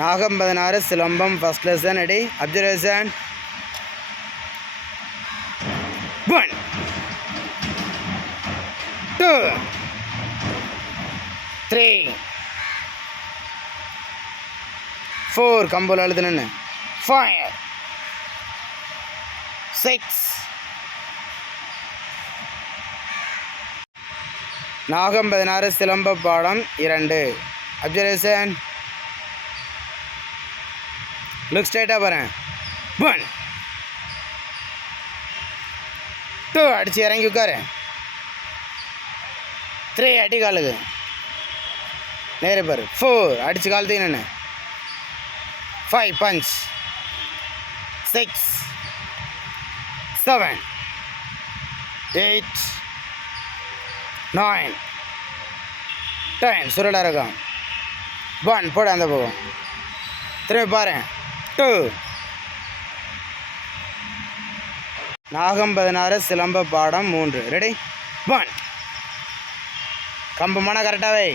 நாகம் 16 silambam first lesson. Ready, observation. 1 2 3 4 கம்போல அழுதுன்னு 5 6 நாகம் 16 சிலம்ப பாடம் 2. அப்சர்வேஷன். லுக் ஸ்ட்ரைட்டாக பாருங்க. 1 2 அடித்து இறங்கி உட்காரு. 3 அடி காலுக்கு நேரே பாரு. 4 அடித்து கால் தீனு. 5 பஞ்ச். 6 7 8 9 10 சுருளாக இருக்கும். 1 போட அந்த போகும். திரும்பி பாரு. 2 நாகம் 16 சிலம்ப பாடம் 3. ரெடி, 1 கம்பு மன கரெக்டாகவே.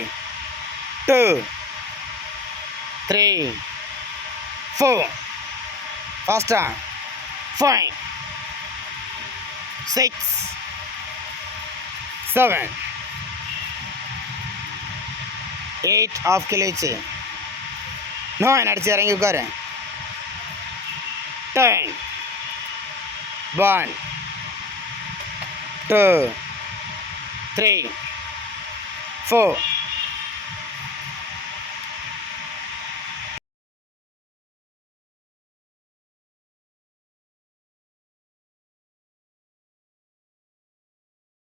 2 3 4 ஃபாஸ்டா. 5 6 7 8 ஆஃப் கிழிச்சு. 9 அடிச்சு இறங்கி உட்காரு. 10 1 2 3 4